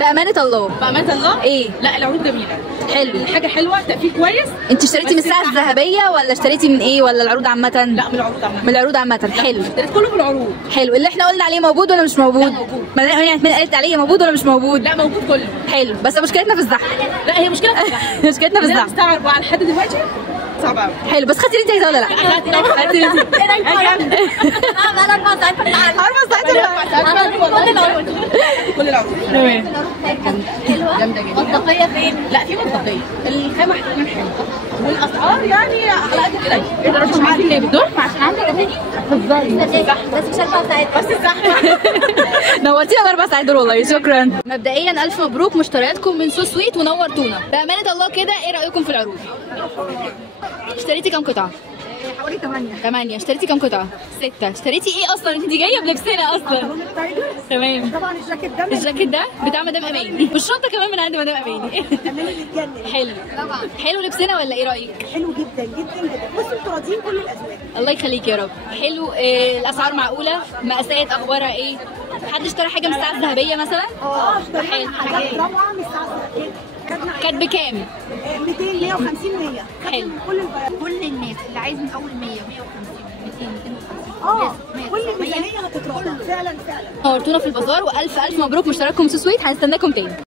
بامانه الله. بامانه الله ايه؟ لا العروض جميله. حلو. الحاجه حلوه، تقفيل كويس. انت اشتريتي من الساعه الذهبيه ولا اشتريتي من ايه، ولا العروض عامه؟ لا من العروض عامه. من العروض عامه. حلو. اشتريت كله من العروض. حلو. اللي احنا قلنا عليه موجود ولا مش موجود؟ لا موجود. من قالت عليه موجود ولا مش موجود؟ لا موجود كله. حلو. بس مشكلتنا في الزحمه. لا هي مشكله في الزحمه. مشكلتنا في الزحمه. مستوعب بقى لحد دلوقتي صعب قوي. حلو. بس خدتي اللي انت عايزاه ولا لا؟ خدتي انت. انا 4 ساعات 4 ساعات كل العروض. تمام. حلوه جامده جدا. منطقيه فين؟ لا في منطقيه، الخامه كمان حلوه والاسعار يعني على قد كده. ايه ده مش عارفين ليه بدور عشان عندي رهيني. بس مش 4 ساعات بس الزحمه. نورتينا ال4 ساعات دول والله. شكرا. مبدئيا الف مبروك مشترياتكم من سو سويت ونورتونا. بامانه الله كده ايه رايكم في العروض؟ اشتريتي كام قطعه؟ حوالي 8. اشتريتي كام قطعه؟ 6. اشتريتي ايه اصلا؟ انت جايه بلبسنا اصلا. تمام. طبعا الجاكيت ده الجاكيت ده بتاع مدام اماني، والشنطه كمان من عند مدام اماني. حلو. طبعا حلو لبسنا ولا ايه رايك؟ حلو جدا جدا جدا. بصوا انتوا راضيين كل الازواج. الله يخليك يا رب. حلو. الاسعار معقوله، مقاسات اخبارها ايه؟ حد اشترى حاجه من الساعه الذهبيه مثلا؟ اشترينا حاجات روعه من الساعه الذهبيه. كانت بكام؟ 200 150 100. حلو. كل الناس اللي عايز من اول 100 150 200 250 كل الميزانيه هتتراضى فعلا. نورتونا في البازار، والف الف مبروك مشترككم في سو سويت. هنستناكم تاني.